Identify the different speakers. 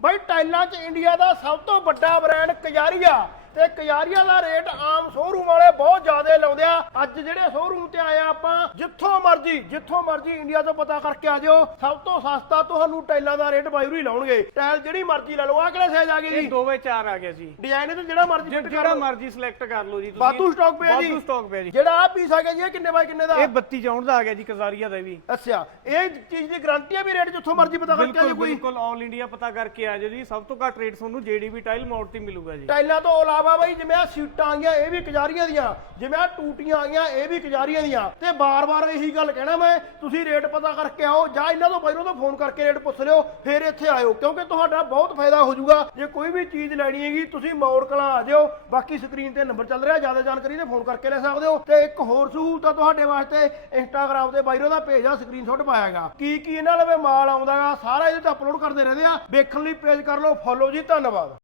Speaker 1: ਬਾਈ ਟਾਈਲਾਂ 'ਚ ਇੰਡੀਆ ਦਾ ਸਭ ਤੋਂ ਵੱਡਾ ਬ੍ਰਾਂਡ ਕਜਾਰੀਆ ਤੇ ਕਜਾਰੀਆ ਦਾ ਰੇਟ ਆਮ ਸ਼ੋਰੂਮ ਵਾਲੇ ਬਹੁਤ ਜ਼ਿਆਦਾ ਲਾਉਂਦੇ ਅੱਜ ਜਿਹੜੇ ਸ਼ੋਰੂਮ ਤੇ ਆਏ ਆ ਆਪਾਂ ਜਿੱਥੋਂ ਮਰਜ਼ੀ ਜਿੱਥੋਂ ਮਰਜ਼ੀ ਇੰਡੀਆ ਤੋਂ ਪਤਾ ਕਰਕੇ ਆ ਜਾਓ। ਸਭ ਤੋਂ ਸਸਤਾ ਤੁਹਾਨੂੰ ਟਾਈਲਾਂ ਦਾ ਰੇਟ ਬਾਈ ਹੀ ਲਾਉਣਗੇ। ਟਾਈਲ ਜਿਹੜੀ ਮਰਜ਼ੀ ਲੈ ਲਓ ਆ ਕਿਹੜਾ ਸਾਈਜ਼ ਆ ਗਈ
Speaker 2: ਇਹ
Speaker 1: ਜੀ
Speaker 2: 2x4 ਆ ਗਿਆ ਜੀ।
Speaker 1: ਡਿਜ਼ਾਈਨ ਤੇ ਜਿਹੜਾ ਮਰਜ਼ੀ fit ਕਰ
Speaker 2: ਜਿਹੜਾ
Speaker 1: ਲਓ।
Speaker 2: ਮਰਜ਼ੀ ਸਿਲੈਕਟ ਕਰ ਲਓ ਜੀ ਤੁਸੀਂ।
Speaker 1: ਵਾਧੂ ਸਟਾਕ ਪਿਆ ਜੀ।
Speaker 2: ਵਾਧੂ ਸਟਾਕ ਪਿਆ ਜੀ।
Speaker 1: ਜਿਹੜਾ ਆ ਪੀਸ ਆ ਗਿਆ ਜੀ ਇਹ ਕਿੰਨੇ ਬਾਈ ਕਿੰਨੇ ਦਾ?
Speaker 2: ਇਹ 32 ਚੌਂਟ ਦਾ ਆ ਗਿਆ ਜੀ ਕਜ਼ਾਰੀਆ ਦਾ ਵੀ।
Speaker 1: ਅੱਛਾ ਇਹ ਚੀਜ਼ ਦੀ ਗਾਰੰਟੀ ਆ ਵੀ ਰੇਟ ਜਿੱਥੋਂ ਮਰਜ਼ੀ ਪਤਾ ਕਰਕੇ ਆ
Speaker 2: ਬਿਲਕੁਲ
Speaker 1: ਜਾਓ ਕੋਈ?
Speaker 2: ਬਿਲਕੁਲ ਆਲ ਇੰਡੀਆ ਪਤਾ ਕਰਕੇ ਆ ਜਾਓ ਜੀ। ਸਭ ਤੋਂ ਘੱਟ ਰੇਟ ਤੁਹਾਨੂੰ ਜੀਡੀਬੀ ਟਾਈਲ ਮੋੜ ਤੇ ਮਿਲੂਗਾ ਜੀ।
Speaker 1: ਟਾਈਲਾਂ ਤੋਂ ਇਲਾਵਾ ਬਾਈ ਜਿਵੇਂ ਆ ਸੀਟਾਂ ਆਈਆਂ ਇਹ ਵੀ ਕਜਾਰੀਆਂ ਦੀਆਂ। ਜਿਵੇਂ ਆ ਟੂਟੀਆਂ ਆਈਆਂ, ਇਹ ਵੀ ਕਜਾਰੀਆਂ ਦੀਆਂ। ਤੇ ਬਾਰ-ਬਾਰ ਇਹੀ ਗੱਲ ਕਹਿਣਾ ਮੈਂ, ਤੁਸੀਂ ਰੇਟ ਪਤਾ ਕਰਕੇ ਆਓ, ਜਾਂ ਇਹਨਾਂ ਤੋਂ ਪਹਿਲਾਂ ਤੋਂ ਫੋਨ ਕਰਕੇ ਰੇਟ ਪੁੱਛ ਲਿਓ, ਫਿਰ ਇੱਥੇ ਆਇਓ, ਕਿਉਂਕਿ ਤੁਹਾਡਾ ਬਹੁਤ ਫਾਇਦਾ ਹੋ ਜਾਊਗਾ। ਜੇ ਕੋਈ ਵੀ ਚੀਜ਼ ਲੈਣੀ ਹੈਗੀ, ਤੁਸੀਂ ਮੌੜ ਕਲਾਂ ਆ ਜਿਓ ਬਾਕੀ ਸਕਰੀਨ ਤੇ ਨੰਬਰ ਚੱਲ ਰਿਹਾ, ਜ਼ਿਆਦਾ ਜਾਣਕਾਰੀ ਤੇ ਫੋਨ ਕਰਕੇ ਲੈ ਸਕਦੇ ਹੋ। ਤੇ ਇੱਕ ਹੋਰ ਸਹੂਲਤ ਆ ਤੁਹਾਡੇ ਵਾਸਤੇ ਇੰਸਟਾਗ੍ਰam ਤੇ ਬਾਈਰੋ ਦਾ ਪੇਜ ਆ ਸਕਰੀਨਸ਼ਾਟ ਪਾਇਆਗਾ। ਕੀ ਕੀ ਇਹਨਾਂ ਲਵੇ ਮਾਲ ਆਉਂਦਾਗਾ ਸਾਰਾ ਇਹਦੇ ਤੇ ਅਪਲੋਡ ਕਰਦੇ ਰਹਿੰਦੇ ਆ। ਵੇਖਣ ਲਈ ਪੇਜ ਕਰ ਲਓ ਫੋਲੋ ਜੀ, ਧੰਨਵਾਦ।